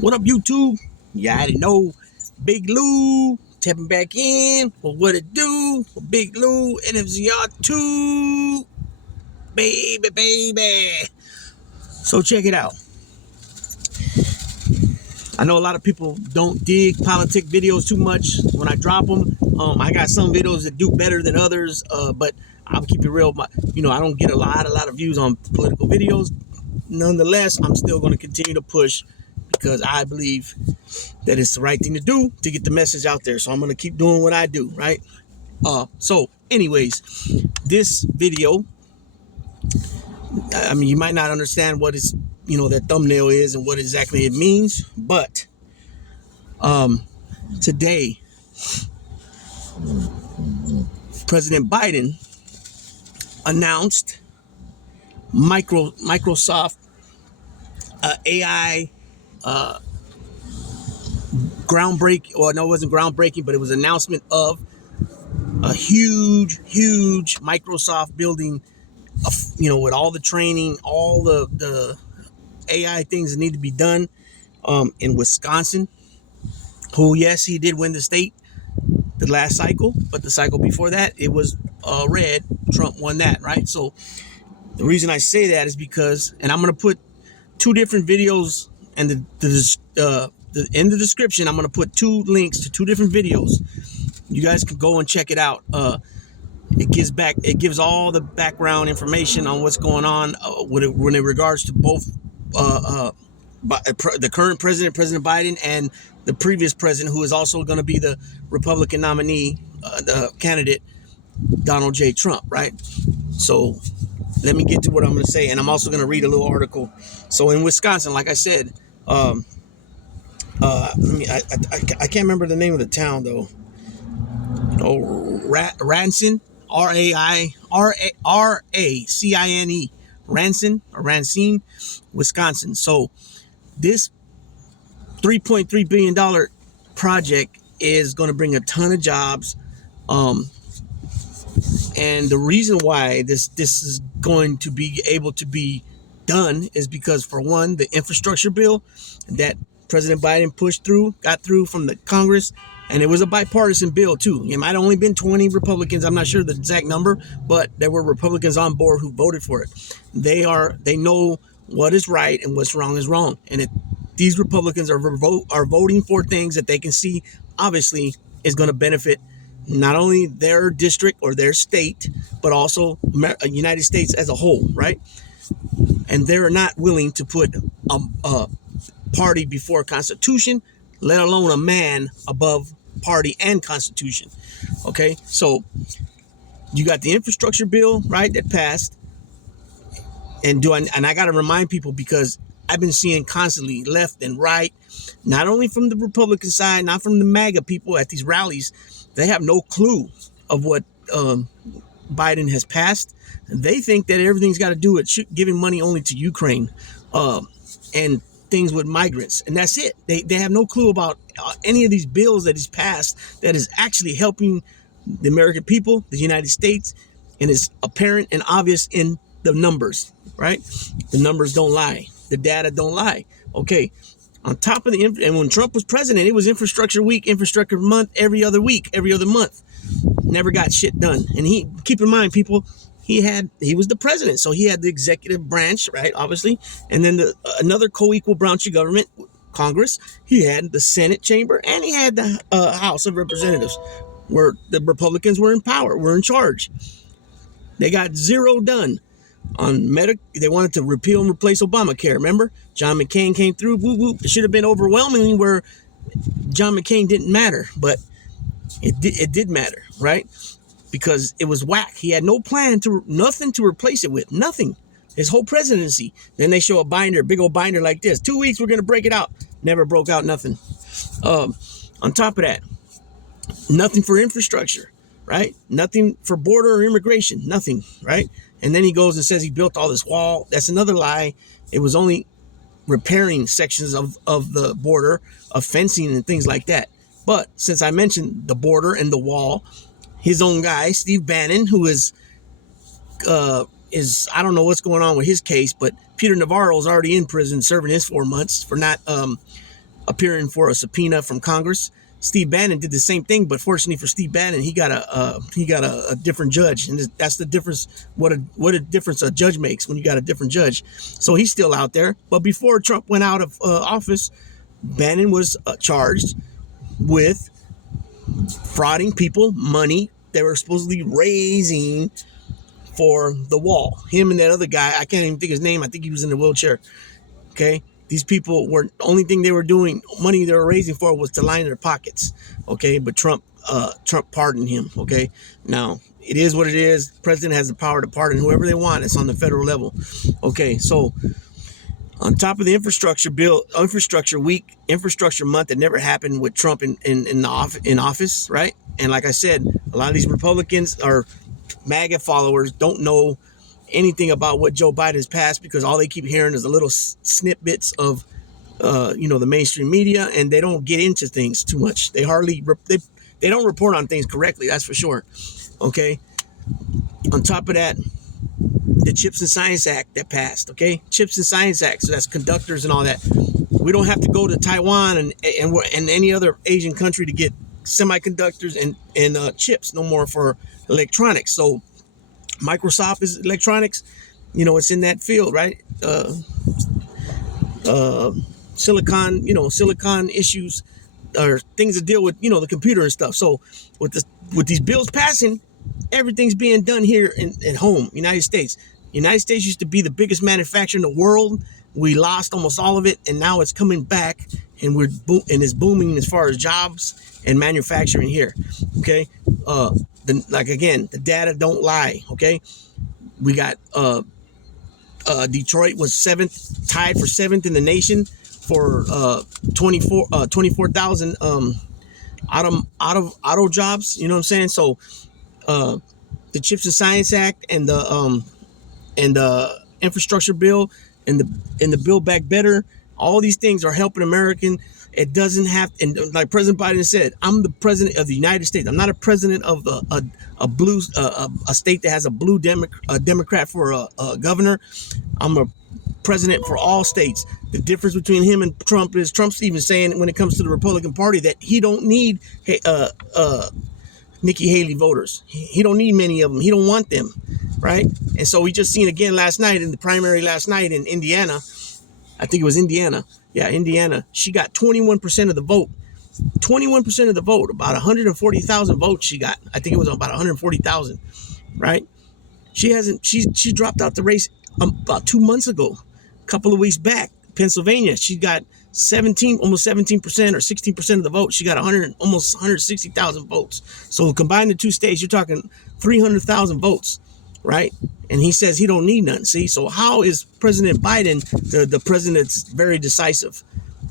What up, YouTube? You already know Big Lou tapping back in. Well, what it do? Well, Big Lou, NFZR2, baby. So check it out. I know a lot of people don't dig politic videos too much when I drop them. I got some videos that do better than others, but I'll keep it real. I don't get a lot of views on political videos. Nonetheless, I'm still going to continue to push because I believe that it's the right thing to do to get the message out there. So I'm going to keep doing what I do, right? So anyways, this video, I mean, you might not understand what is, that thumbnail is and what exactly it means, but today, President Biden announced Microsoft AI groundbreaking, or no, it wasn't groundbreaking, but it was an announcement of a huge Microsoft building, with all the training, all the AI things that need to be done in Wisconsin. Who, yes, he did win the state the last cycle, but the cycle before that, it was red. Trump won that, right? So the reason I say that is because, and I'm going to put two different videos and in the description, I'm going to put two links to two different videos. You guys can go and check it out. It gives all the background information on what's going on when it regards to both the current president, President Biden, and the previous president, who is also going to be the Republican nominee, the candidate, Donald J. Trump, right? So let me get to what I'm going to say, and I'm also going to read a little article. So in Wisconsin, like I said, I can't remember the name of the town though. Oh, Racine, Racine, Racine, Wisconsin. So this $3.3 billion project is going to bring a ton of jobs. And the reason why this is going to be able to be done is because, for one, the infrastructure bill that President Biden got through from the Congress, and it was a bipartisan bill too. It might have only been 20 Republicans. I'm not sure the exact number, but there were Republicans on board who voted for it. They know what is right and what's wrong is wrong. And these Republicans are voting for things that they can see obviously is going to benefit not only their district or their state, but also United States as a whole, right? And they're not willing to put a party before Constitution, let alone a man above party and Constitution. Okay, so you got the infrastructure bill, right, that passed. And I got to remind people, because I've been seeing constantly left and right, not only from the Republican side, not from the MAGA people at these rallies. They have no clue of what Biden has passed. They think that everything's got to do with giving money only to Ukraine and things with migrants. And that's it. They have no clue about any of these bills that he's passed that is actually helping the American people, the United States, and it's apparent and obvious in the numbers, right? The numbers don't lie. The data don't lie. Okay. On top of and when Trump was president, it was infrastructure week, infrastructure month, every other week, every other month. Never got shit done. And keep in mind, people, he was the president, so he had the executive branch, right? Obviously, and then another co-equal branch of government, Congress. He had the Senate chamber, and he had the House of Representatives, where the Republicans were in power, were in charge. They got zero done. They wanted to repeal and replace Obamacare. Remember, John McCain came through. Whoop, whoop. It should have been overwhelmingly where John McCain didn't matter, but it did matter, right? Because it was whack. He had no plan nothing to replace it with, nothing. His whole presidency. Then they show a binder, big old binder like this. 2 weeks, we're gonna break it out. Never broke out nothing. On top of that, nothing for infrastructure, right? Nothing for border or immigration, nothing, right? And then he goes and says he built all this wall. That's another lie. It was only repairing sections of the border, of fencing and things like that. But since I mentioned the border and the wall, his own guy, Steve Bannon, who is I don't know what's going on with his case, but Peter Navarro is already in prison serving his 4 months for not appearing for a subpoena from Congress. Steve Bannon did the same thing, but fortunately for Steve Bannon, he got a different judge, and that's the difference. What a difference a judge makes when you got a different judge. So he's still out there. But before Trump went out of office, Bannon was charged with frauding people money they were supposedly raising for the wall. Him and that other guy, I can't even think his name. I think he was in a wheelchair. Okay. These people were, only thing they were doing, money they were raising for was to line their pockets. Okay. But Trump pardoned him. Okay. Now, it is what it is. The president has the power to pardon whoever they want. It's on the federal level. Okay. So on top of the infrastructure bill, infrastructure week, infrastructure month that never happened with Trump in office, right? And like I said, a lot of these Republicans or MAGA followers don't know anything about what Joe Biden's passed, because all they keep hearing is the little snippets of the mainstream media, and they don't get into things too much. They don't report on things correctly, that's for sure. Okay. On top of that, the Chips and Science Act that passed. Okay, Chips and Science Act, so that's conductors and all that. We don't have to go to Taiwan and any other Asian country to get semiconductors and chips no more for electronics. So Microsoft is electronics, it's in that field, right? Silicon issues or things to deal with, the computer and stuff. So with these bills passing, everything's being done here at home, United States. United States used to be the biggest manufacturer in the world. We lost almost all of it, and now it's coming back, and it's booming as far as jobs and manufacturing here. Okay, the data don't lie. Okay, we got Detroit was tied for seventh in the nation for 24,000 auto jobs. You know what I'm saying? So the Chips and Science Act and the infrastructure bill and the Build Back Better, all these things are helping American. It doesn't have, and like President Biden said, I'm the president of the United States. I'm not a president of a state that has a blue Democrat for a governor. I'm a president for all states. The difference between him and Trump is Trump's even saying when it comes to the Republican Party that he don't need Nikki Haley voters. He don't need many of them. He don't want them, right? And so we just seen again last night in the primary last night in Indiana. I think it was Indiana. Yeah, Indiana. She got 21% of the vote. 21% of the vote. About 140,000 votes she got. I think it was about 140,000, right? She dropped out the race about 2 months ago. A couple of weeks back, Pennsylvania, she got almost 17% or 16% of the vote. She got almost 160,000 votes. So combine the two states, you're talking 300,000 votes, right? And he says he don't need none. See, so how is President Biden the president that's very decisive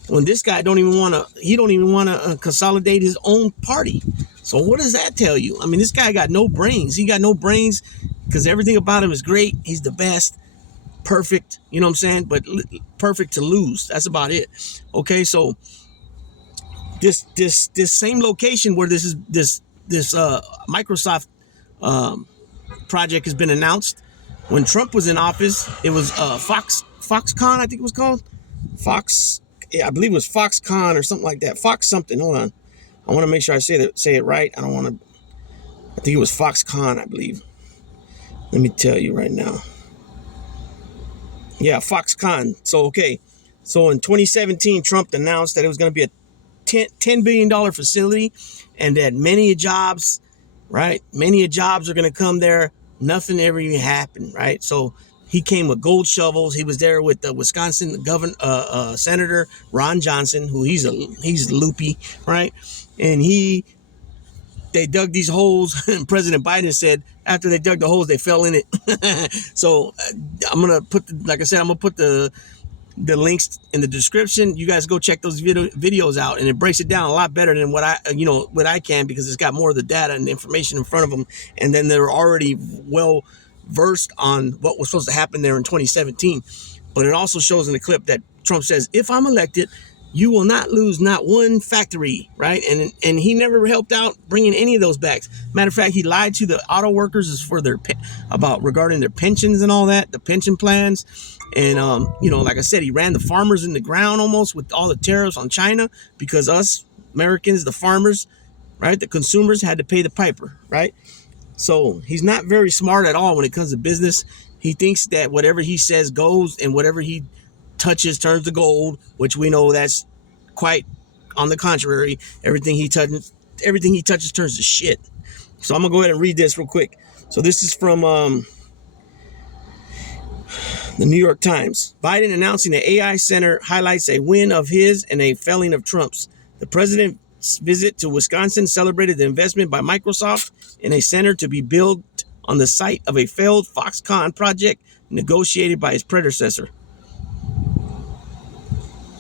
when this guy don't even want to consolidate his own party? So what does that tell you? I mean, this guy got no brains. He got no brains because everything about him is great. He's the best. Perfect, you know what I'm saying? But perfect to lose. That's about it. Okay, so this same location where this Microsoft project has been announced. When Trump was in office, it was Foxconn, I think it was called. I believe it was Foxconn or something like that. Fox something. Hold on, I want to make sure I say it right. I think it was Foxconn, I believe. Let me tell you right now. Yeah, Foxconn. So, okay. So in 2017, Trump announced that it was going to be a $10 billion facility and that many jobs, right? Many jobs are going to come there. Nothing ever even happened, right? So he came with gold shovels. He was there with the Wisconsin Senator Ron Johnson, who he's loopy, right? And they dug these holes, and President Biden said after they dug the holes, they fell in it. So I'm gonna put the links in the description. You guys go check those videos out, and it breaks it down a lot better than what I can, because it's got more of the data and the information in front of them, and then they're already well versed on what was supposed to happen there in 2017. But it also shows in the clip that Trump says, if I'm elected, You will not lose not one factory, right? And he never helped out bringing any of those back. Matter of fact, he lied to the auto workers for their about regarding their pensions and all that, the pension plans. And like I said, he ran the farmers in the ground almost with all the tariffs on China, because us Americans, the farmers, right, the consumers had to pay the piper, right? So he's not very smart at all when it comes to business. He thinks that whatever he says goes, and whatever he touches turns to gold, which we know that's quite on the contrary. Everything he touches turns to shit. So I'm gonna go ahead and read this real quick. So this is from the New York Times. Biden announcing the AI center highlights a win of his and a failing of Trump's. The president's visit to Wisconsin celebrated the investment by Microsoft in a center to be built on the site of a failed Foxconn project negotiated by his predecessor.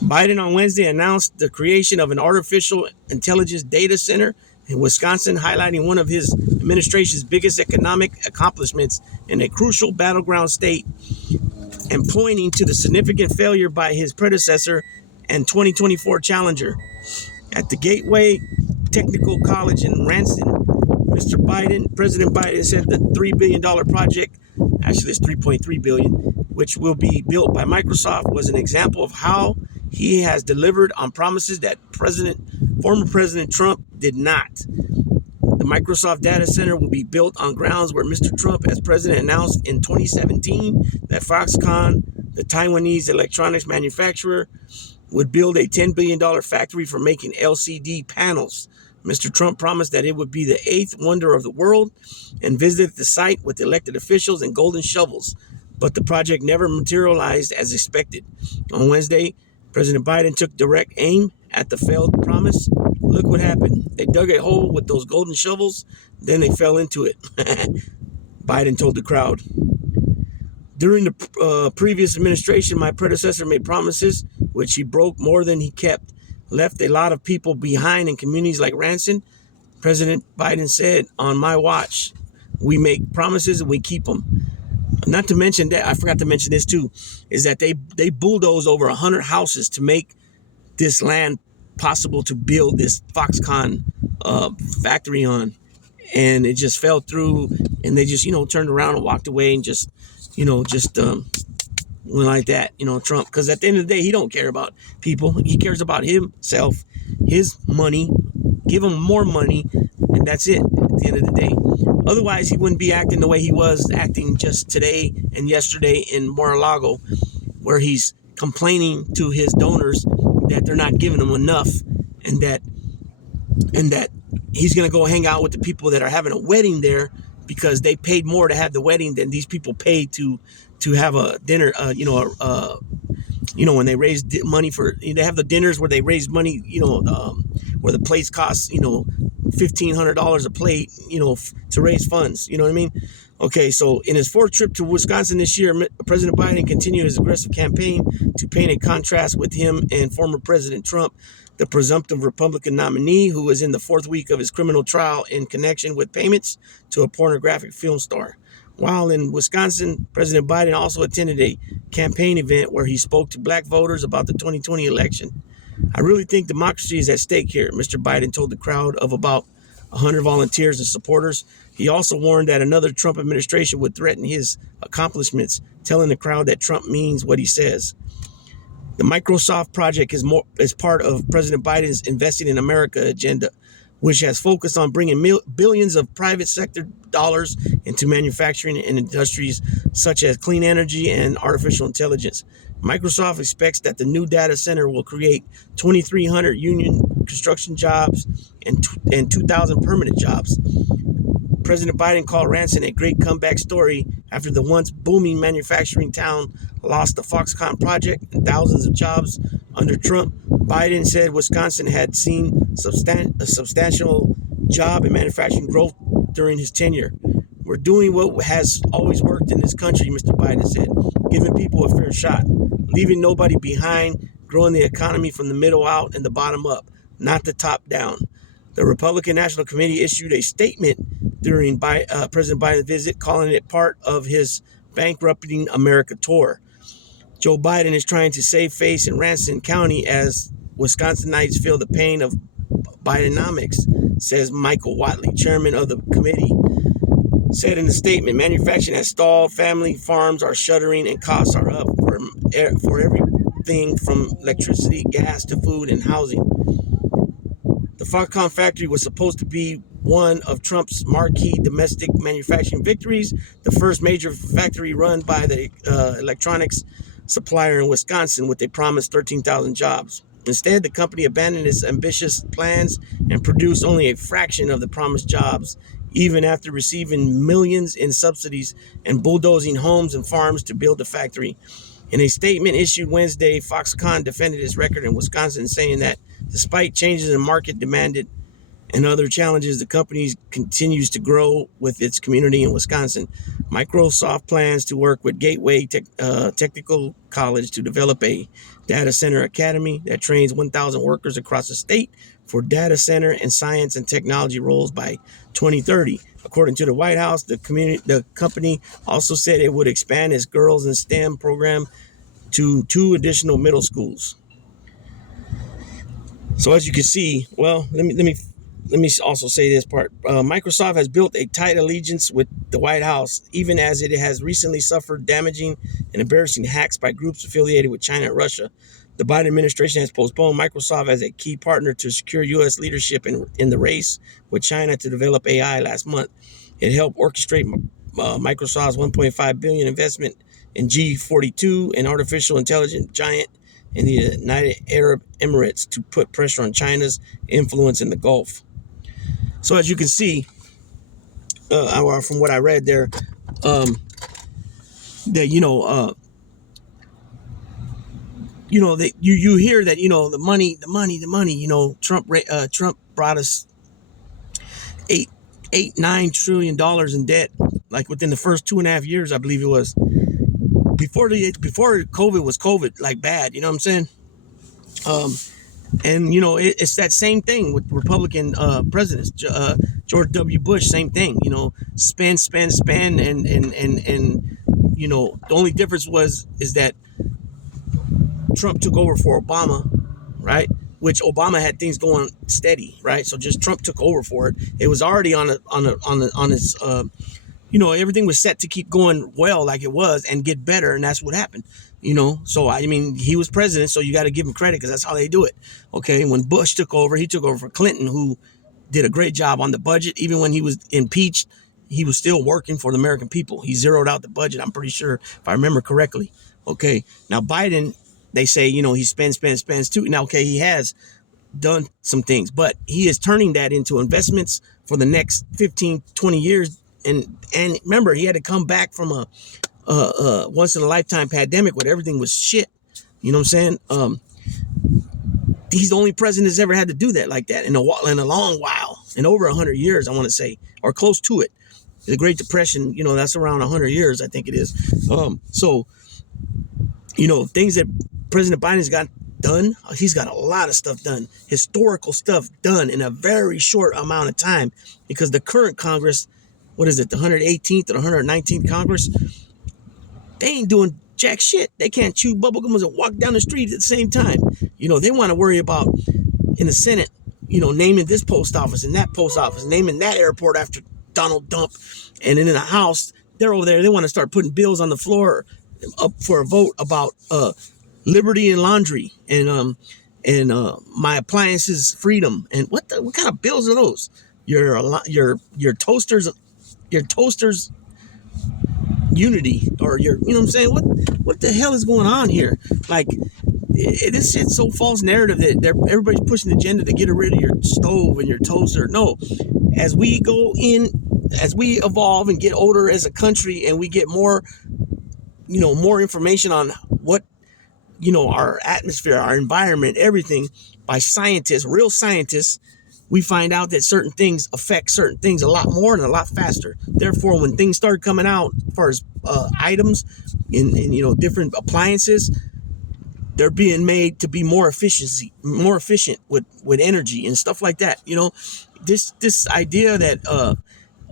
Biden on Wednesday announced the creation of an artificial intelligence data center in Wisconsin, highlighting one of his administration's biggest economic accomplishments in a crucial battleground state, and pointing to the significant failure by his predecessor and 2024 challenger. At the Gateway Technical College in Ranson, President Biden said the $3 billion project, actually it's $3.3 billion, which will be built by Microsoft, was an example of how he has delivered on promises that former President Trump did not. The Microsoft data center will be built on grounds where Mr. Trump, as president, announced in 2017 that Foxconn, the Taiwanese electronics manufacturer, would build a $10 billion factory for making LCD panels. Mr. Trump promised that it would be the eighth wonder of the world and visited the site with elected officials and golden shovels, but the project never materialized as expected. On Wednesday, President Biden took direct aim at the failed promise. Look what happened. They dug a hole with those golden shovels, then they fell into it, Biden told the crowd. During the previous administration, my predecessor made promises which he broke more than he kept, left a lot of people behind in communities like Ranson. President Biden said, on my watch, we make promises and we keep them. Not to mention that, I forgot to mention this too, is that they bulldozed over 100 houses to make this land possible to build this Foxconn factory on. And it just fell through, and they just, turned around and walked away and just went like that, Trump. Because at the end of the day, he don't care about people. He cares about himself, his money, give him more money, and that's it at the end of the day. Otherwise, he wouldn't be acting the way he was acting just today and yesterday in Mar-a-Lago, where he's complaining to his donors that they're not giving him enough, and that he's going to go hang out with the people that are having a wedding there because they paid more to have the wedding than these people paid to have a dinner, when they raise money for, they have the dinners where they raise money, where the plates cost, $1,500 a plate, to raise funds. You know what I mean? Okay, so in his fourth trip to Wisconsin this year, President Biden continued his aggressive campaign to paint a contrast with him and former President Trump, the presumptive Republican nominee who is in the fourth week of his criminal trial in connection with payments to a pornographic film star. While in Wisconsin, President Biden also attended a campaign event where he spoke to black voters about the 2020 election. I really think democracy is at stake here, Mr. Biden told the crowd of about 100 volunteers and supporters. He also warned that another Trump administration would threaten his accomplishments, telling the crowd that Trump means what he says. The Microsoft project is part of President Biden's Investing in America agenda, which has focused on bringing billions of private sector dollars into manufacturing and industries such as clean energy and artificial intelligence. Microsoft expects that the new data center will create 2,300 union construction jobs and 2,000 permanent jobs. President Biden called Ranson a great comeback story after the once booming manufacturing town lost the Foxconn project and thousands of jobs under Trump. Biden said Wisconsin had seen a substantial job and manufacturing growth during his tenure. We're doing what has always worked in this country, Mr. Biden said, giving people a fair shot, leaving nobody behind, growing the economy from the middle out and the bottom up, not the top down. The Republican National Committee issued a statement during President Biden's visit, calling it part of his bankrupting America tour. Joe Biden is trying to save face in Ranson County as Wisconsinites feel the pain of Bidenomics, says Michael Watley, chairman of the committee, said in a statement. Manufacturing has stalled, family farms are shuttering, and costs are up for everything from electricity, gas to food and housing. The Foxconn factory was supposed to be one of Trump's marquee domestic manufacturing victories, the first major factory run by the electronics supplier in Wisconsin, with a promised 13,000 jobs. Instead, the company abandoned its ambitious plans and produced only a fraction of the promised jobs, even after receiving millions in subsidies and bulldozing homes and farms to build the factory. In a statement issued Wednesday, Foxconn defended its record in Wisconsin, saying that despite changes in market demand and other challenges, the company continues to grow with its community in Wisconsin. Microsoft plans to work with Gateway Technical College to develop a data center academy that trains 1,000 workers across the state for data center and science and technology roles by 2030. According to the White House, the company also said it would expand its girls in STEM program to 2 additional middle schools. So as you can see, well, let me also say this part. Microsoft has built a tight allegiance with the White House, even as it has recently suffered damaging and embarrassing hacks by groups affiliated with China and Russia. The Biden administration has postponed Microsoft as a key partner to secure U.S. leadership in the race with China to develop AI last month. It helped orchestrate Microsoft's $1.5 billion investment in G42, an artificial intelligence giant in the United Arab Emirates, to put pressure on China's influence in the Gulf. So as you can see, from what I read there, that that you hear that the money. Trump brought us $9 trillion in debt, like within the first 2.5 years, I believe it was. Before COVID was COVID, like bad, you know what I'm saying? And it's that same thing with Republican presidents. George W. Bush, same thing. Spend, and the only difference is that Trump took over for Obama, right? Which Obama had things going steady, right? So just Trump took over for it. It was already on its everything was set to keep going well, like it was, and get better, and that's what happened. So I mean, he was president, so you got to give him credit because that's how they do it. Okay, when Bush took over, he took over for Clinton, who did a great job on the budget. Even when he was impeached, he was still working for the American people. He zeroed out the budget, I'm pretty sure, if I remember correctly. Okay, now Biden, they say, he spends too. Now, okay, he has done some things, but he is turning that into investments for the next 15, 20 years. And remember, he had to come back from a once in a lifetime pandemic where everything was shit. You know what I'm saying? He's the only president that's ever had to do that like that in a long while, in over 100 years, I want to say, or close to it. The Great Depression, that's around 100 years, I think it is. So things that President Biden's got done, he's got a lot of stuff done, historical stuff done in a very short amount of time, because the current Congress, what is it, the 118th or 119th Congress, they ain't doing jack shit. They can't chew bubblegum and walk down the street at the same time. They want to worry about, in the Senate, naming this post office and that post office, naming that airport after Donald Trump. And then in the House, they're over there, they want to start putting bills on the floor up for a vote about liberty and laundry and my appliances freedom. And what kind of bills are those? Your toasters unity, or you know what I'm saying? What the hell is going on here? Like, this shit's so false narrative that everybody's pushing the agenda to get rid of your stove and your toaster. No, as we evolve and get older as a country, and we get more information on what our atmosphere, our environment, everything, by scientists, real scientists, we find out that certain things affect certain things a lot more and a lot faster. Therefore, when things start coming out as far as items in different appliances, they're being made to be more efficient with energy and stuff like that. This idea that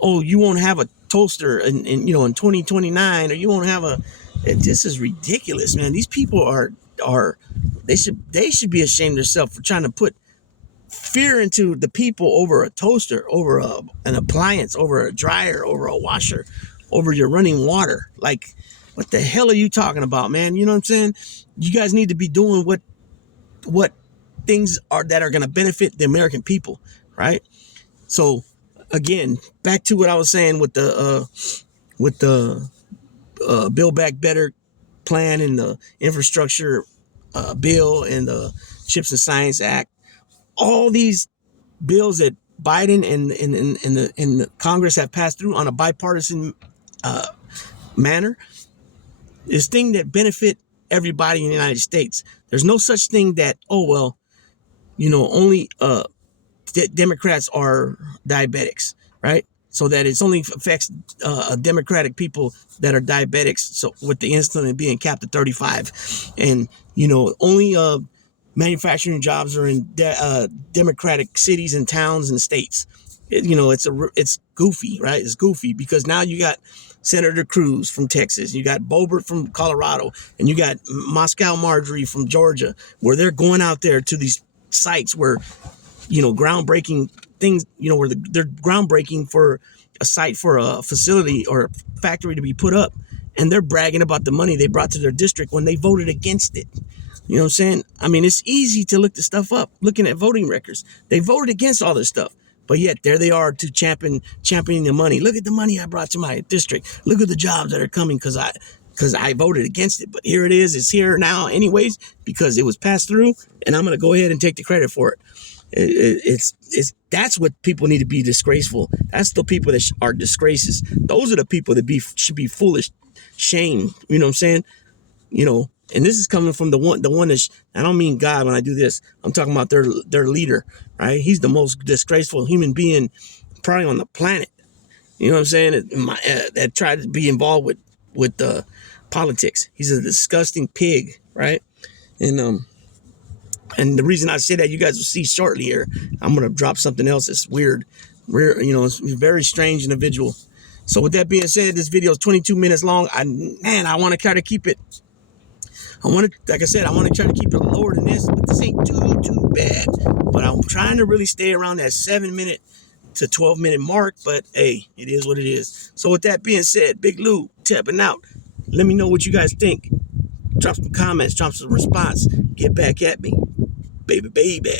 you won't have a toaster in 2029, or you won't have this is ridiculous, man. These people are are, they should be ashamed of themselves for trying to put fear into the people over a toaster, over an appliance, over a dryer, over a washer, over your running water. Like, what the hell are you talking about, man? You know what I'm saying? You guys need to be doing what things are that are going to benefit the American people, right? So again, back to what I was saying with the Build Back Better plan and the infrastructure bill and the Chips and Science Act. All these bills that Biden and the Congress have passed through on a bipartisan manner is thing that benefit everybody in the United States. There's no such thing that, oh well, only Democrats are diabetics, right? So that it's only affects Democratic people that are diabetics. So with the insulin being capped at 35, and only manufacturing jobs are in Democratic cities and towns and states. It's goofy, right? It's goofy because now you got Senator Cruz from Texas, you got Boebert from Colorado, and you got Moscow Marjorie from Georgia, where they're going out there to these sites where groundbreaking things, where they're groundbreaking for a site for a facility or a factory to be put up, and they're bragging about the money they brought to their district when they voted against it. You know what I'm saying? I mean, it's easy to look the stuff up, looking at voting records. They voted against all this stuff, but yet there they are to championing the money. Look at the money I brought to my district. Look at the jobs that are coming because I voted against it. But here it is. It's here now anyways because it was passed through, and I'm going to go ahead and take the credit for it. It's that's what people need to be disgraceful. That's the people that are disgraces. Those are the people that should be foolish, shame. You know what I'm saying? And this is coming from the one that I don't mean God when I do this. I'm talking about their leader, right? He's the most disgraceful human being probably on the planet. You know what I'm saying? That tried to be involved with politics. He's a disgusting pig, right? And the reason I say that, you guys will see shortly here. I'm gonna drop something else that's weird. It's a very strange individual. So with that being said, this video is 22 minutes long. I want to try to keep it. Like I said, I want to try to keep it lower than this, but this ain't too bad. But I'm trying to really stay around that 7-minute to 12-minute mark. But hey, it is what it is. So with that being said, Big Lou tapping out. Let me know what you guys think. Drop some comments, drop some response. Get back at me, baby.